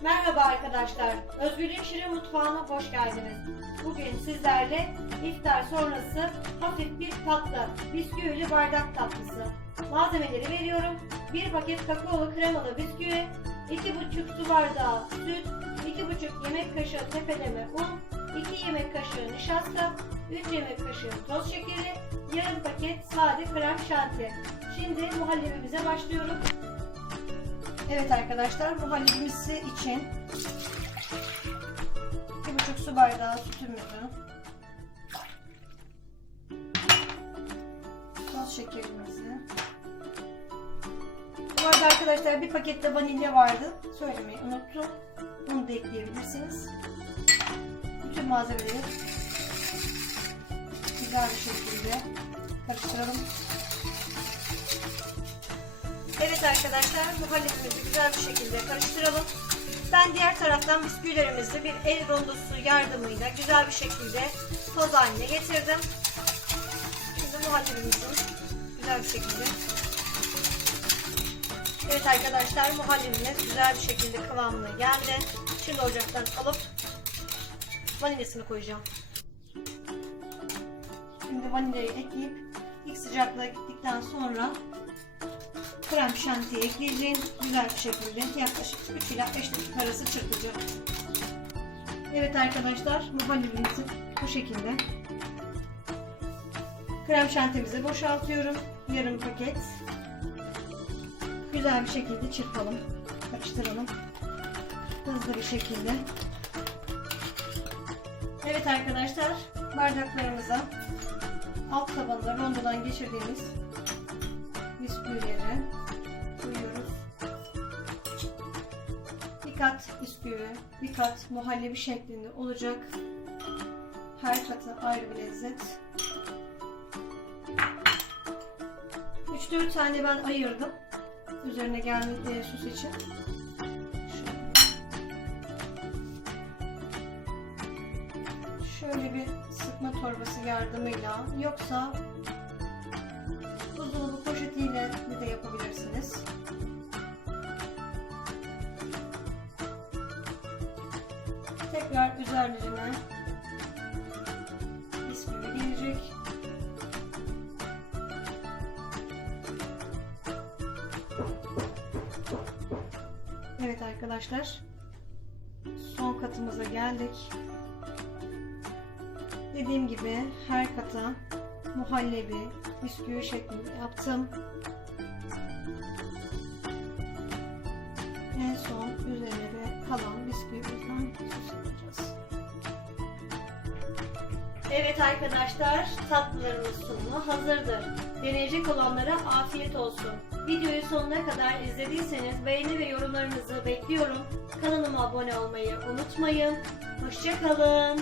Merhaba arkadaşlar. Özgür'ün Şirin Mutfağı'na hoş geldiniz. Bugün sizlerle iftar sonrası hafif bir tatlı, bisküvili bardak tatlısı. Malzemeleri veriyorum. 1 paket kakaolu kremalı bisküvi, 2,5 su bardağı süt, 2,5 yemek kaşığı tepeleme un, 2 yemek kaşığı nişasta, 3 yemek kaşığı toz şekeri, yarım paket sade krem şanti. Şimdi muhallebimize başlıyorum. Evet arkadaşlar muhallebimiz için bir buçuk su bardağı sütümüzü toz şekerimizi. Bu arada arkadaşlar bir pakette vanilya vardı. Söylemeyi unuttum. Bunu da ekleyebilirsiniz. Bütün malzemeleri güzel bir şekilde karıştıralım arkadaşlar muhallebimizi güzel bir şekilde karıştıralım. Ben diğer taraftan bisküvilerimizi bir el rondosu yardımıyla güzel bir şekilde toz haline getirdim. Şimdi muhallebimizi güzel bir şekilde Evet arkadaşlar muhallebimiz güzel bir şekilde kıvamına geldi. Şimdi ocaktan alıp vanilyasını koyacağım. Şimdi vanilyayı ekleyip ilk sıcaklığa gittikten sonra krem şantiyi ekleyeceğim. Güzel bir şekilde yaklaşık 3 ila 5 dakika arası çırpacağım. Evet arkadaşlar muhallebimizi bu şekilde krem şantimizi boşaltıyorum. Yarım paket. Güzel bir şekilde çırpalım. Karıştıralım. Hızlı bir şekilde. Evet arkadaşlar bardaklarımıza alt tabanında rondodan geçirdiğimiz Bir kat bisküvi, bir kat muhallebi şeklinde olacak. Her katı ayrı bir lezzet. 3-4 tane ben ayırdım. Üzerine gelmediği sos için. Şöyle. Bir sıkma torbası yardımıyla yoksa buzdolabı poşetiyle de yapabilirsiniz. Tekrar üzerlerine bisküvi gelecek. Evet arkadaşlar. Son katımıza geldik. Dediğim gibi her kata muhallebi, bisküvi şeklinde yaptım. En son üzerine de kalan bisküvimizden sos Evet arkadaşlar tatlılarımız sunumu hazırdır. Deneyecek olanlara afiyet olsun. Videoyu sonuna kadar izlediyseniz beğeni ve yorumlarınızı bekliyorum. Kanalıma abone olmayı unutmayın. Hoşçakalın.